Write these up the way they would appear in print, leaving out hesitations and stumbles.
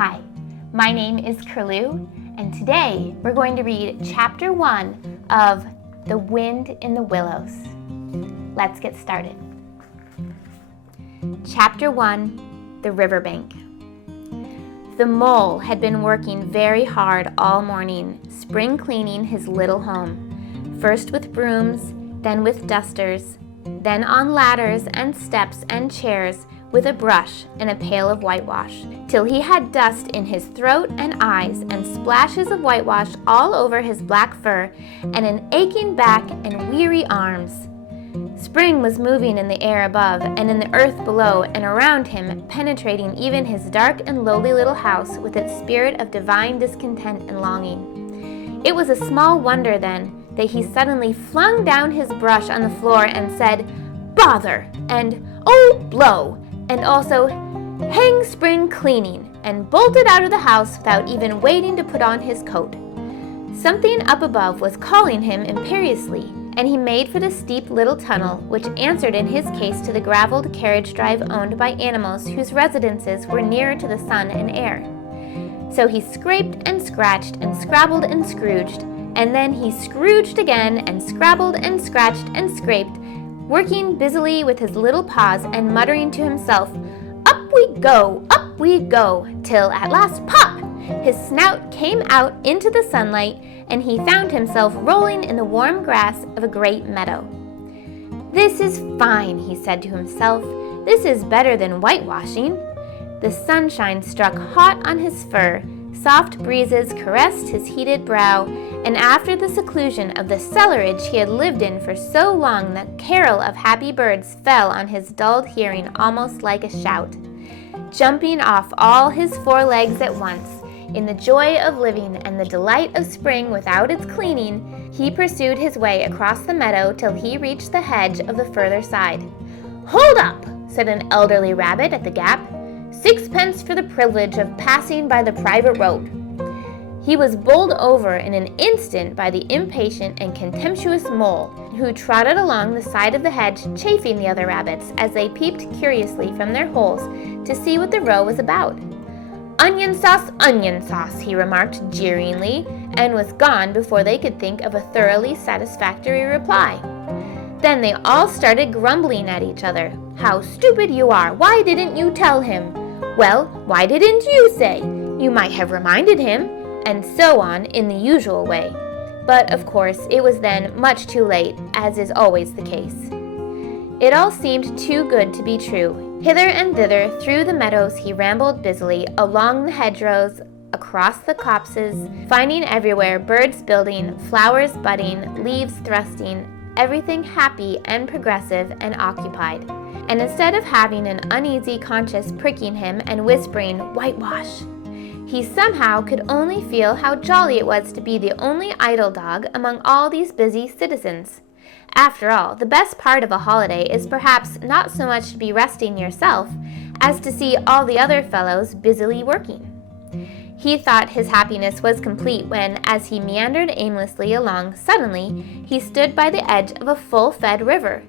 Hi, my name is Curloo, and today we're going to read Chapter 1 of The Wind in the Willows. Let's get started. Chapter 1, The Riverbank. The mole had been working very hard all morning, spring cleaning his little home, first with brooms, then with dusters, then on ladders and steps and chairs with a brush and a pail of whitewash, till he had dust in his throat and eyes and splashes of whitewash all over his black fur and an aching back and weary arms. Spring was moving in the air above and in the earth below and around him, penetrating even his dark and lowly little house with its spirit of divine discontent and longing. It was a small wonder, then, that he suddenly flung down his brush on the floor and said, "Bother!" and "Oh, blow!" and also, "Hang spring cleaning," and bolted out of the house without even waiting to put on his coat. Something up above was calling him imperiously, and he made for the steep little tunnel, which answered in his case to the graveled carriage drive owned by animals whose residences were nearer to the sun and air. So he scraped and scratched and scrabbled and scrooged, and then he scrooged again and scrabbled and scratched and scraped, working busily with his little paws and muttering to himself, up we go, till at last, pop! His snout came out into the sunlight, and he found himself rolling in the warm grass of a great meadow. "This is fine," he said to himself. "This is better than whitewashing." The sunshine struck hot on his fur, soft breezes caressed his heated brow, and after the seclusion of the cellarage he had lived in for so long, the carol of happy birds fell on his dulled hearing almost like a shout. Jumping off all his four legs at once, in the joy of living and the delight of spring without its cleaning, he pursued his way across the meadow till he reached the hedge of the further side. "Hold up!" said an elderly rabbit at the gap. "Sixpence for the privilege of passing by the private road." He was bowled over in an instant by the impatient and contemptuous mole, who trotted along the side of the hedge, chaffing the other rabbits as they peeped curiously from their holes to see what the row was about. onion sauce," he remarked jeeringly, and was gone before they could think of a thoroughly satisfactory reply. Then they all started grumbling at each other. "How stupid you are! Why didn't you tell him?" "Well, why didn't you say?" "You might have reminded him," and so on in the usual way. But, of course, it was then much too late, as is always the case. It all seemed too good to be true. Hither and thither through the meadows he rambled busily, along the hedgerows, across the copses, finding everywhere birds building, flowers budding, leaves thrusting, everything happy and progressive and occupied. And instead of having an uneasy conscience pricking him and whispering, "Whitewash," he somehow could only feel how jolly it was to be the only idle dog among all these busy citizens. After all, the best part of a holiday is perhaps not so much to be resting yourself as to see all the other fellows busily working. He thought his happiness was complete when, as he meandered aimlessly along, suddenly he stood by the edge of a full-fed river.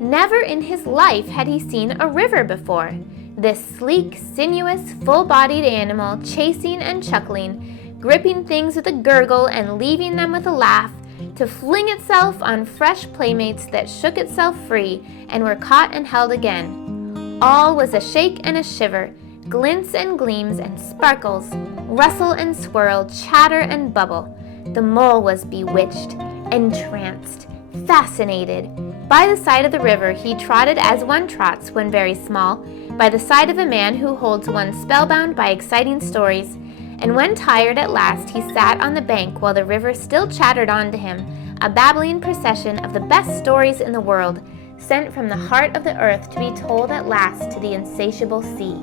Never in his life had he seen a river before. This sleek, sinuous, full-bodied animal, chasing and chuckling, gripping things with a gurgle and leaving them with a laugh, to fling itself on fresh playmates that shook itself free and were caught and held again. All was a shake and a shiver, glints and gleams and sparkles, rustle and swirl, chatter and bubble. The mole was bewitched, entranced, fascinated. By the side of the river he trotted as one trots when very small, by the side of a man who holds one spellbound by exciting stories, and when tired at last he sat on the bank while the river still chattered on to him, a babbling procession of the best stories in the world, sent from the heart of the earth to be told at last to the insatiable sea.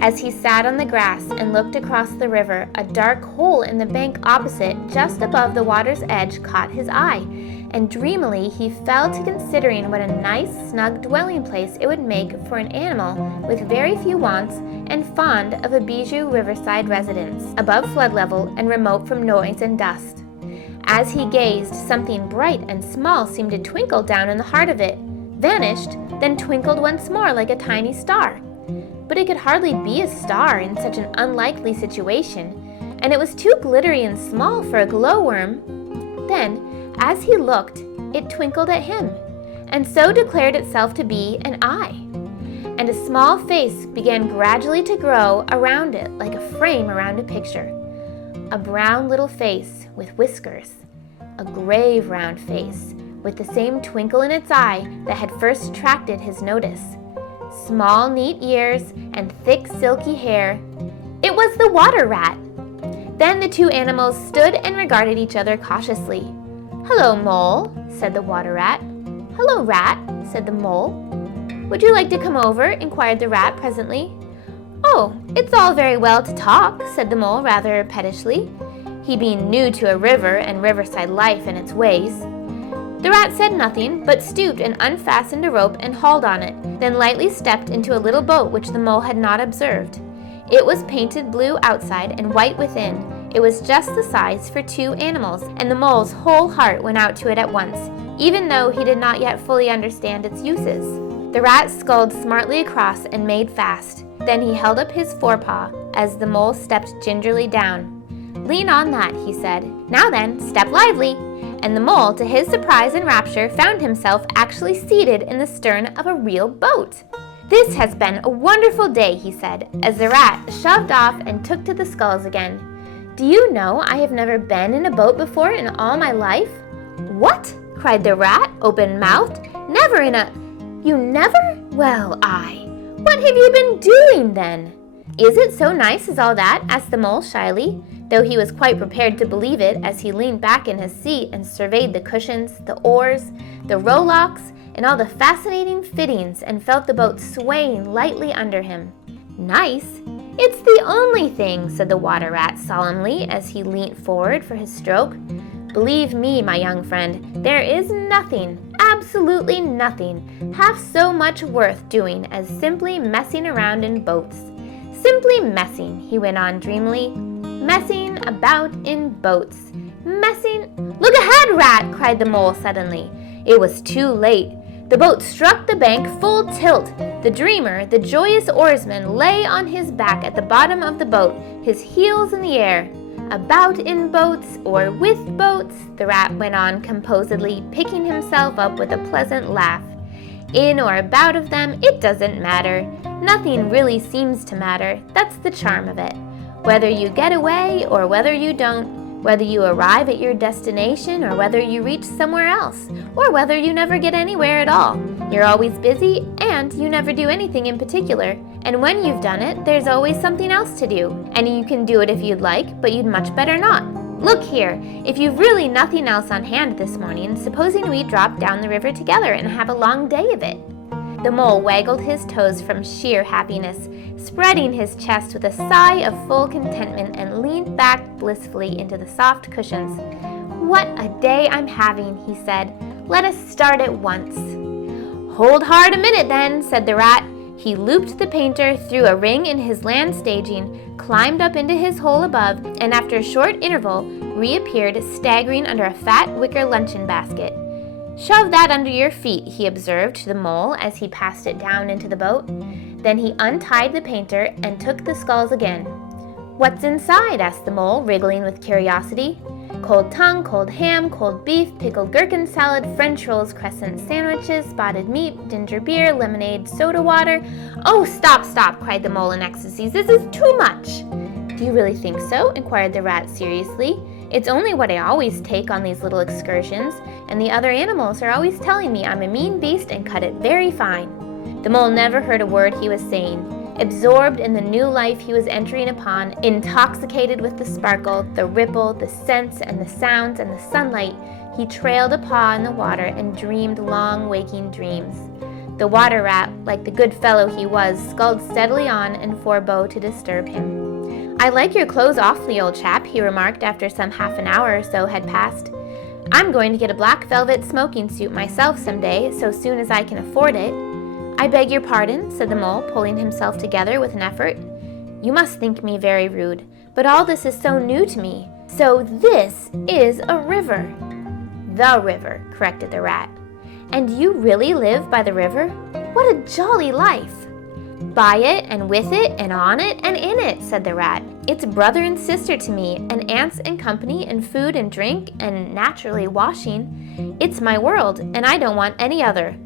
As he sat on the grass and looked across the river, a dark hole in the bank opposite, just above the water's edge, caught his eye, and dreamily he fell to considering what a nice, snug dwelling place it would make for an animal with very few wants and fond of a bijou riverside residence, above flood level and remote from noise and dust. As he gazed, something bright and small seemed to twinkle down in the heart of it, vanished, then twinkled once more like a tiny star. but it could hardly be a star in such an unlikely situation, and it was too glittery and small for a glowworm. Then, as he looked, it twinkled at him, and so declared itself to be an eye. And a small face began gradually to grow around it like a frame around a picture. A brown little face with whiskers, a grave round face with the same twinkle in its eye that had first attracted his notice, small neat ears and thick silky hair. It was the water rat. Then the two animals stood and regarded each other cautiously. "Hello, Mole," said the water rat. "Hello, Rat," said the Mole. "Would you like to come over?" inquired the rat presently. "Oh, it's all very well to talk," said the Mole rather pettishly, he being new to a river and riverside life and its ways. The rat said nothing, but stooped and unfastened a rope and hauled on it, then lightly stepped into a little boat which the Mole had not observed. It was painted blue outside and white within. It was just the size for two animals, and the Mole's whole heart went out to it at once, even though he did not yet fully understand its uses. The rat sculled smartly across and made fast. Then he held up his forepaw as the Mole stepped gingerly down. "Lean on that," he said. "Now then, step lively." And the Mole, to his surprise and rapture, found himself actually seated in the stern of a real boat. "This has been a wonderful day," he said, as the rat shoved off and took to the sculls again. "Do you know I have never been in a boat before in all my life?" "What?" cried the rat, open-mouthed. "Never in a... You never? Well, what have you been doing then?" "Is it so nice as all that?" asked the Mole shyly, though he was quite prepared to believe it as he leaned back in his seat and surveyed the cushions, the oars, the rowlocks, and all the fascinating fittings, and felt the boat swaying lightly under him. "Nice? It's the only thing," said the water rat solemnly as he leant forward for his stroke. "Believe me, my young friend, there is nothing, absolutely nothing, half so much worth doing as simply messing around in boats. Simply messing," he went on dreamily. "Messing about in boats. Messing—" "Look ahead, Rat!" cried the Mole suddenly. It was too late. The boat struck the bank full tilt. The dreamer, the joyous oarsman, lay on his back at the bottom of the boat, his heels in the air. "About in boats or with boats," the rat went on composedly, picking himself up with a pleasant laugh. "In or about of them, it doesn't matter. Nothing really seems to matter. That's the charm of it. Whether you get away or whether you don't, whether you arrive at your destination or whether you reach somewhere else, or whether you never get anywhere at all, you're always busy and you never do anything in particular. And when you've done it, there's always something else to do, and you can do it if you'd like, but you'd much better not. Look here, if you've really nothing else on hand this morning, supposing we drop down the river together and have a long day of it." The Mole waggled his toes from sheer happiness, spreading his chest with a sigh of full contentment, and leaned back blissfully into the soft cushions. "What a day I'm having," he said. "Let us start at once." "Hold hard a minute then," said the rat. He looped the painter through a ring in his land staging, climbed up into his hole above, and after a short interval reappeared staggering under a fat wicker luncheon basket. "Shove that under your feet," he observed to the Mole as he passed it down into the boat. Then he untied the painter and took the sculls again. "What's inside?" asked the Mole, wriggling with curiosity. "Cold tongue, cold ham, cold beef, pickled gherkin salad, French rolls, crescent sandwiches, spotted meat, ginger beer, lemonade, soda water—" "Oh, stop, stop!" cried the Mole in ecstasies. "This is too much!" "Do you really think so?" inquired the rat seriously. "It's only what I always take on these little excursions, and the other animals are always telling me I'm a mean beast and cut it very fine." The Mole never heard a word he was saying. Absorbed in the new life he was entering upon, intoxicated with the sparkle, the ripple, the scents and the sounds and the sunlight, he trailed a paw in the water and dreamed long waking dreams. The water rat, like the good fellow he was, sculled steadily on and forebore to disturb him. "I like your clothes awfully, old chap," he remarked after some half an hour or so had passed. "I'm going to get a black velvet smoking suit myself some day, so soon as I can afford it." "I beg your pardon," said the Mole, pulling himself together with an effort. "You must think me very rude, but all this is so new to me. So this is a river." "The river," corrected the rat. "And you really live by the river? What a jolly life!" "By it, and with it, and on it, and in it," said the rat. "It's brother and sister to me, and aunts and company, and food and drink, and naturally washing. It's my world, and I don't want any other.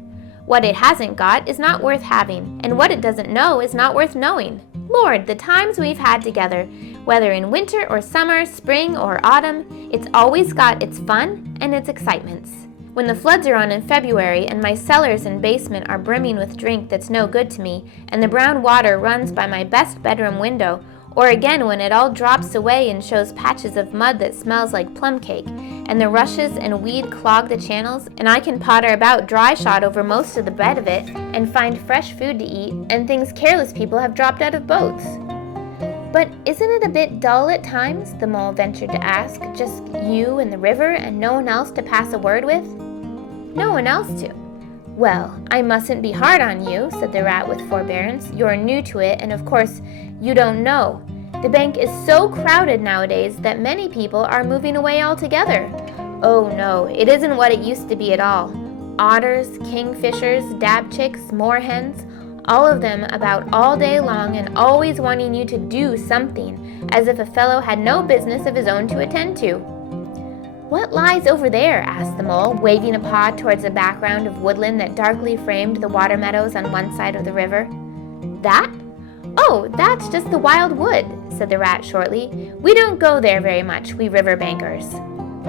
What it hasn't got is not worth having, and what it doesn't know is not worth knowing. Lord, the times we've had together, whether in winter or summer, spring or autumn, it's always got its fun and its excitements. When the floods are on in February and my cellars and basement are brimming with drink that's no good to me, and the brown water runs by my best bedroom window, or again when it all drops away and shows patches of mud that smells like plum cake, and the rushes and weed clog the channels, and I can potter about dry-shod over most of the bed of it, and find fresh food to eat, and things careless people have dropped out of boats." "But isn't it a bit dull at times?" the mole ventured to ask. "Just you and the river, and no one else to pass a word with?" "No one else to." "Well, I mustn't be hard on you," said the rat with forbearance. "You're new to it, and of course you don't know. The bank is so crowded nowadays that many people are moving away altogether. Oh no, it isn't what it used to be at all. Otters, kingfishers, dabchicks, moorhens, all of them about all day long and always wanting you to do something, as if a fellow had no business of his own to attend to." "What lies over there?" asked the mole, waving a paw towards a background of woodland that darkly framed the water meadows on one side of the river. "That? Oh, that's just the wild wood," said the rat shortly. "We don't go there very much, we river bankers."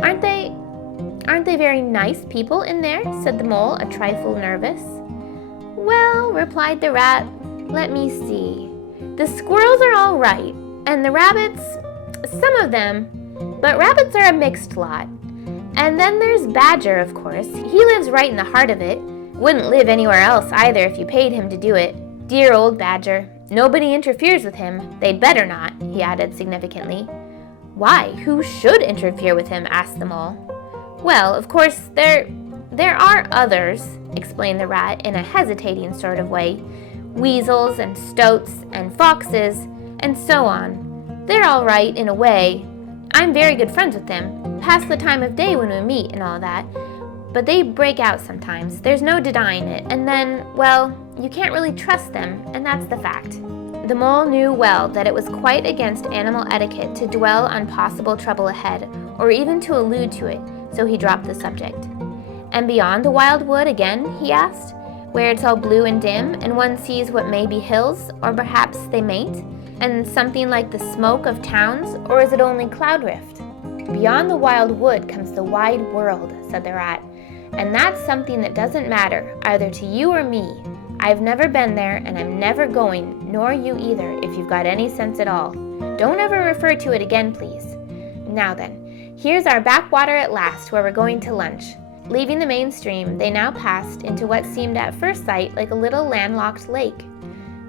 Aren't they very nice people in there?" said the mole, a trifle nervous. "Well," replied the rat, "let me see. The squirrels are all right, and the rabbits, some of them, but rabbits are a mixed lot. And then there's Badger, of course. He lives right in the heart of it. Wouldn't live anywhere else either if you paid him to do it. Dear old Badger. Nobody interferes with him. They'd better not," he added significantly. "Why, who should interfere with him?" asked the mole. "Well, of course, there are others," explained the rat in a hesitating sort of way. "Weasels and stoats and foxes and so on. They're all right in a way. I'm very good friends with them, past the time of day when we meet and all that. But they break out sometimes, there's no denying it, and then, well, you can't really trust them, and that's the fact." The mole knew well that it was quite against animal etiquette to dwell on possible trouble ahead, or even to allude to it, so he dropped the subject. "And beyond the wild wood again?" he asked, "where it's all blue and dim, and one sees what may be hills, or perhaps they mayn't, and something like the smoke of towns, or is it only cloud rift?" "Beyond the wild wood comes the wide world," said the rat, "and that's something that doesn't matter, either to you or me. I've never been there, and I'm never going, nor you either, if you've got any sense at all. Don't ever refer to it again, please. Now then, here's our backwater at last, where we're going to lunch." Leaving the main stream, they now passed into what seemed at first sight like a little landlocked lake.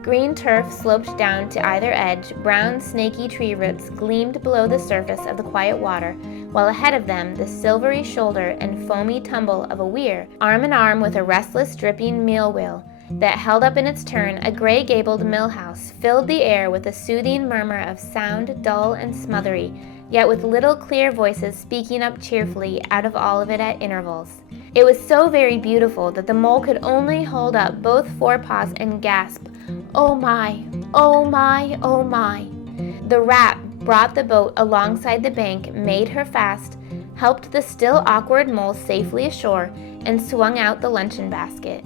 Green turf sloped down to either edge, brown snaky tree roots gleamed below the surface of the quiet water, while ahead of them the silvery shoulder and foamy tumble of a weir, arm in arm with a restless dripping mill wheel that held up in its turn a gray-gabled mill house, filled the air with a soothing murmur of sound, dull and smothery, yet with little clear voices speaking up cheerfully out of all of it at intervals. It was so very beautiful that the mole could only hold up both forepaws and gasp, "Oh my, oh my, oh my." The rat brought the boat alongside the bank, made her fast, helped the still awkward mole safely ashore, and swung out the luncheon basket.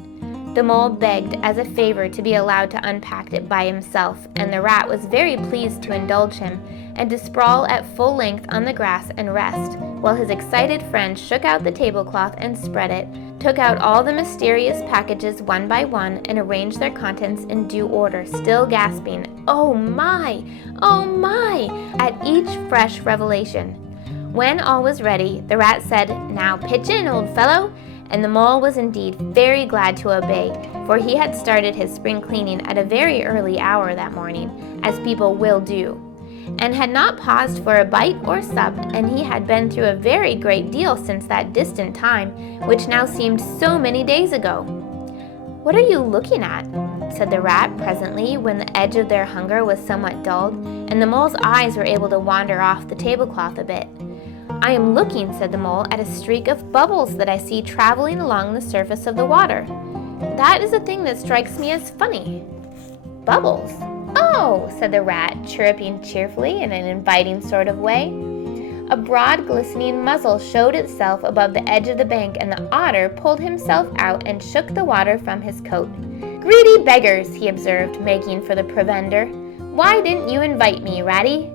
The mole begged as a favor to be allowed to unpack it by himself, and the rat was very pleased to indulge him, and to sprawl at full length on the grass and rest, while his excited friend shook out the tablecloth and spread it, took out all the mysterious packages one by one, and arranged their contents in due order, still gasping, "Oh my, at each fresh revelation. When all was ready, the rat said, "Now pitch in, old fellow," and the mole was indeed very glad to obey, for he had started his spring cleaning at a very early hour that morning, as people will do, and had not paused for a bite or sup, and he had been through a very great deal since that distant time, which now seemed so many days ago. "What are you looking at?" said the rat presently, when the edge of their hunger was somewhat dulled, and the mole's eyes were able to wander off the tablecloth a bit. "I am looking," said the mole, "at a streak of bubbles that I see traveling along the surface of the water. That is a thing that strikes me as funny." bubbles." "Oh," said the rat, chirruping cheerfully in an inviting sort of way. A broad, glistening muzzle showed itself above the edge of the bank, and the otter pulled himself out and shook the water from his coat. "Greedy beggars," he observed, making for the provender. "Why didn't you invite me, Ratty?"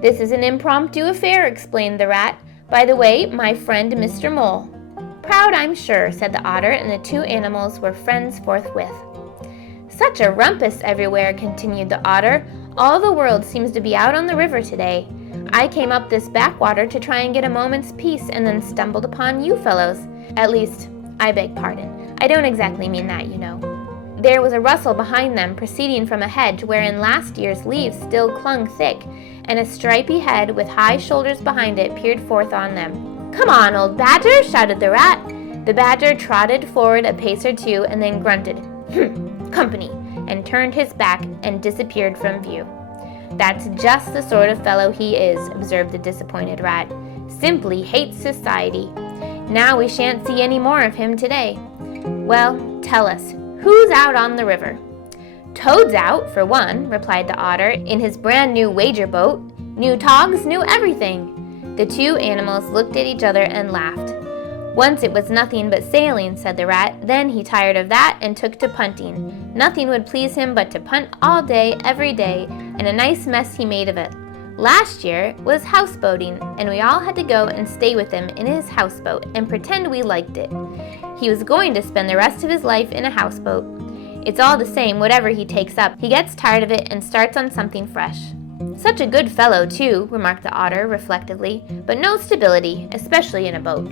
"This is an impromptu affair," explained the rat. "By the way, my friend Mr. Mole." "Proud, I'm sure," said the otter, and the two animals were friends forthwith. "Such a rumpus everywhere," continued the otter. "All the world seems to be out on the river today. I came up this backwater to try and get a moment's peace, and then stumbled upon you fellows. At least, I beg pardon. I don't exactly mean that, you know." There was a rustle behind them, proceeding from a hedge wherein last year's leaves still clung thick, and a stripy head with high shoulders behind it peered forth on them. "Come on, old badger!" shouted the rat. The badger trotted forward a pace or two and then grunted, "Company," and turned his back and disappeared from view. "That's just the sort of fellow he is," observed the disappointed rat. "Simply hates society. Now we shan't see any more of him today. Well, tell us, who's out on the river?" "Toad's out, for one," replied the otter, "in his brand new wager boat. New togs, new everything." The two animals looked at each other and laughed. "Once it was nothing but sailing," said the rat. "Then he tired of that and took to punting. Nothing would please him but to punt all day, every day, and a nice mess he made of it. Last year was houseboating, and we all had to go and stay with him in his houseboat and pretend we liked it. He was going to spend the rest of his life in a houseboat. It's all the same, whatever he takes up, he gets tired of it and starts on something fresh." "Such a good fellow, too," remarked the otter reflectively, "but no stability, especially in a boat."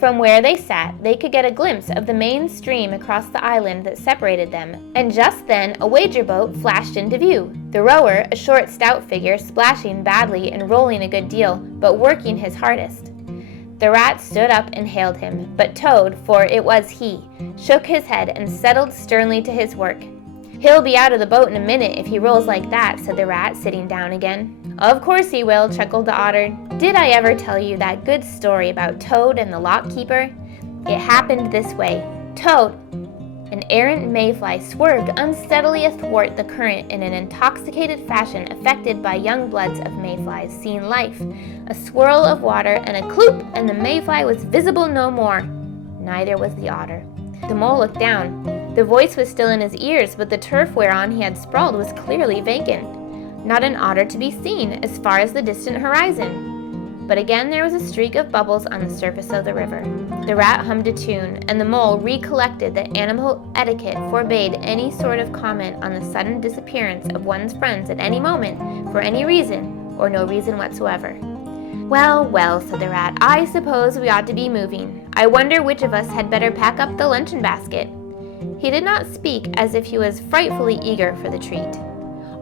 From where they sat, they could get a glimpse of the main stream across the island that separated them, and just then a wager boat flashed into view. The rower, a short, stout figure, splashing badly and rolling a good deal, but working his hardest. The rat stood up and hailed him, but Toad, for it was he, shook his head and settled sternly to his work. "He'll be out of the boat in a minute if he rolls like that," said the rat, sitting down again. "Of course he will," chuckled the otter. "Did I ever tell you that good story about Toad and the lock keeper? It happened this way. Toad—" An errant mayfly swerved unsteadily athwart the current in an intoxicated fashion affected by young bloods of mayflies seeing life. A swirl of water and a cloop, and the mayfly was visible no more. Neither was the otter. The mole looked down. The voice was still in his ears, but the turf whereon he had sprawled was clearly vacant. Not an otter to be seen as far as the distant horizon. But again there was a streak of bubbles on the surface of the river. The rat hummed a tune, and the mole recollected that animal etiquette forbade any sort of comment on the sudden disappearance of one's friends at any moment, for any reason, or no reason whatsoever. "Well, well," said the rat, "I suppose we ought to be moving. I wonder which of us had better pack up the luncheon basket." He did not speak as if he was frightfully eager for the treat.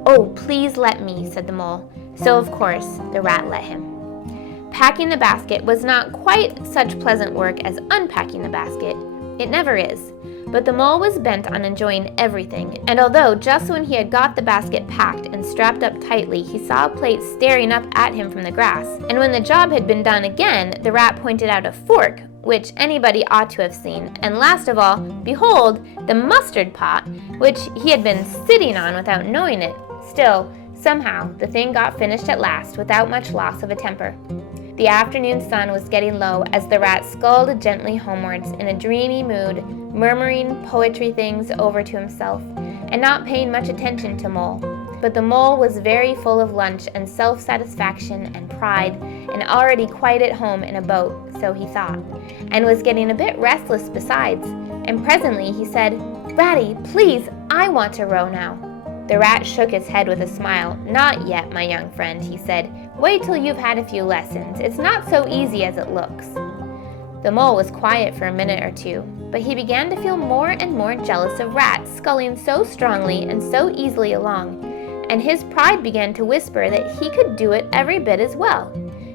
"Oh, please let me," said the mole. So, of course, the rat let him. Packing the basket was not quite such pleasant work as unpacking the basket. It never is. But the mole was bent on enjoying everything, and although just when he had got the basket packed and strapped up tightly, he saw a plate staring up at him from the grass, and when the job had been done again, the rat pointed out a fork, which anybody ought to have seen, and last of all, behold, the mustard pot, which he had been sitting on without knowing it. Still, somehow, the thing got finished at last, without much loss of a temper. The afternoon sun was getting low as the rat sculled gently homewards in a dreamy mood, murmuring poetry things over to himself, and not paying much attention to Mole. But the mole was very full of lunch and self-satisfaction and pride, and already quite at home in a boat, so he thought, and was getting a bit restless besides, and presently he said, "Ratty, please, I want to row now." The rat shook his head with a smile. "Not yet, my young friend," he said. "Wait till you've had a few lessons. It's not so easy as it looks." The mole was quiet for a minute or two, but he began to feel more and more jealous of Rat sculling so strongly and so easily along, and his pride began to whisper that he could do it every bit as well.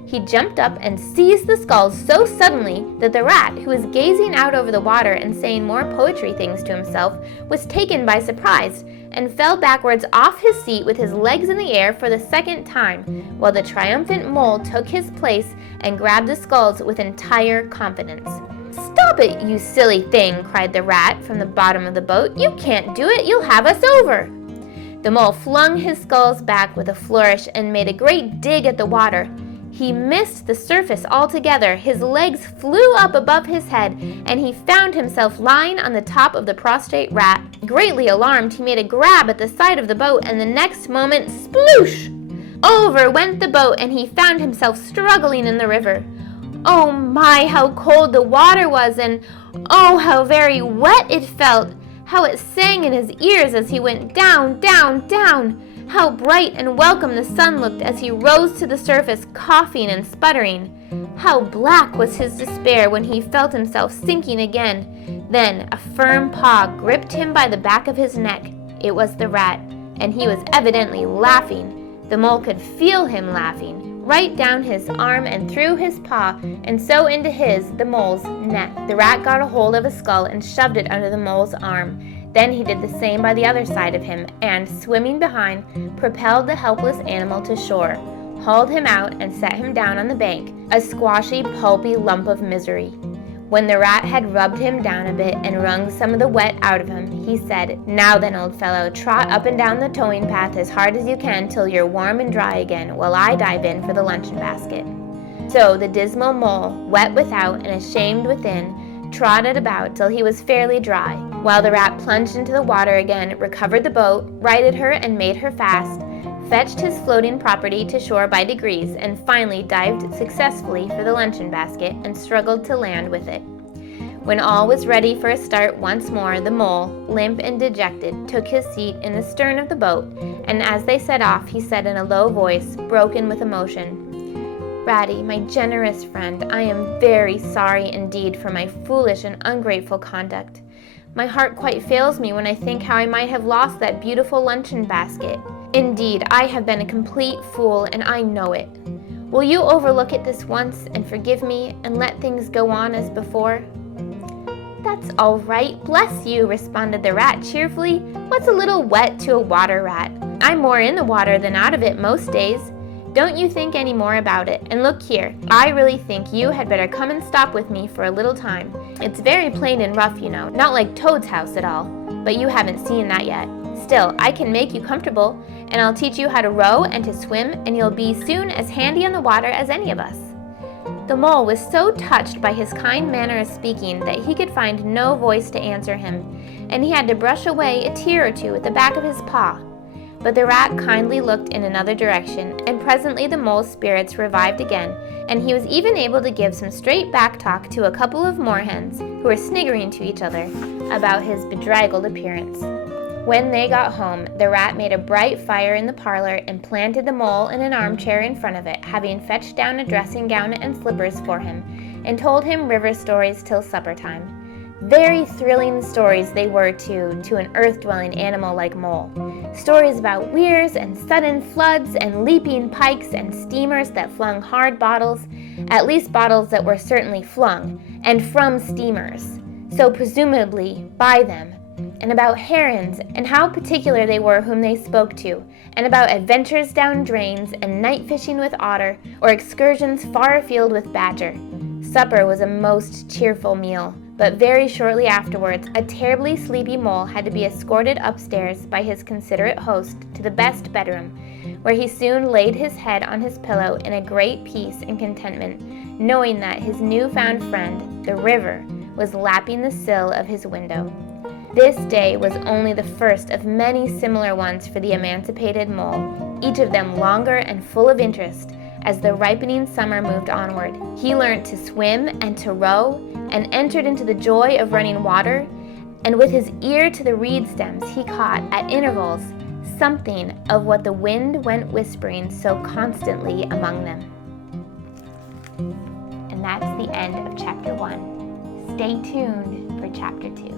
He jumped up and seized the sculls so suddenly that the rat, who was gazing out over the water and saying more poetry things to himself, was taken by surprise and fell backwards off his seat with his legs in the air for the second time, while the triumphant mole took his place and grabbed the sculls with entire confidence. "Stop it, you silly thing!" cried the rat from the bottom of the boat. "You can't do it! You'll have us over!" The mole flung his sculls back with a flourish and made a great dig at the water. He missed the surface altogether. His legs flew up above his head, and he found himself lying on the top of the prostrate rat. Greatly alarmed, he made a grab at the side of the boat, and the next moment, sploosh! Over went the boat, and he found himself struggling in the river. Oh my, how cold the water was, and oh, how very wet it felt! How it sang in his ears as he went down, down, down! How bright and welcome the sun looked as he rose to the surface, coughing and sputtering. How black was his despair when he felt himself sinking again. Then a firm paw gripped him by the back of his neck. It was the rat, and he was evidently laughing. The mole could feel him laughing, right down his arm and through his paw, and so into the mole's neck. The rat got a hold of a skull and shoved it under the mole's arm. Then he did the same by the other side of him, and, swimming behind, propelled the helpless animal to shore, hauled him out, and set him down on the bank, a squashy, pulpy lump of misery. When the rat had rubbed him down a bit and wrung some of the wet out of him, he said, "Now then, old fellow, trot up and down the towing path as hard as you can till you're warm and dry again, while I dive in for the luncheon basket." So the dismal mole, wet without and ashamed within, trotted about till he was fairly dry, while the rat plunged into the water again, recovered the boat, righted her and made her fast, fetched his floating property to shore by degrees, and finally dived successfully for the luncheon basket and struggled to land with it. When all was ready for a start once more, the mole, limp and dejected, took his seat in the stern of the boat, and as they set off, he said in a low voice, broken with emotion, "Ratty, my generous friend, I am very sorry indeed for my foolish and ungrateful conduct. My heart quite fails me when I think how I might have lost that beautiful luncheon basket. Indeed, I have been a complete fool, and I know it. Will you overlook it this once and forgive me and let things go on as before?" "That's all right, bless you," responded the rat cheerfully. "What's a little wet to a water rat? I'm more in the water than out of it most days. Don't you think any more about it. And look here, I really think you had better come and stop with me for a little time. It's very plain and rough, you know, not like Toad's house at all, but you haven't seen that yet. Still, I can make you comfortable, and I'll teach you how to row and to swim, and you'll be soon as handy on the water as any of us." The mole was so touched by his kind manner of speaking that he could find no voice to answer him, and he had to brush away a tear or two with the back of his paw. But the rat kindly looked in another direction, and presently the mole's spirits revived again, and he was even able to give some straight back talk to a couple of moorhens who were sniggering to each other about his bedraggled appearance. When they got home, the rat made a bright fire in the parlor and planted the mole in an armchair in front of it, having fetched down a dressing gown and slippers for him, and told him river stories till supper time. Very thrilling stories they were to an earth-dwelling animal like Mole. Stories about weirs and sudden floods and leaping pikes and steamers that flung hard bottles, at least bottles that were certainly flung, and from steamers, so presumably by them, and about herons and how particular they were whom they spoke to, and about adventures down drains and night fishing with otter or excursions far afield with badger. Supper was a most cheerful meal. But very shortly afterwards, a terribly sleepy mole had to be escorted upstairs by his considerate host to the best bedroom, where he soon laid his head on his pillow in a great peace and contentment, knowing that his new-found friend, the river, was lapping the sill of his window. This day was only the first of many similar ones for the emancipated mole, each of them longer and full of interest. As the ripening summer moved onward, he learned to swim and to row, and entered into the joy of running water, and with his ear to the reed stems he caught, at intervals, something of what the wind went whispering so constantly among them. And that's the end of Chapter 1. Stay tuned for Chapter 2.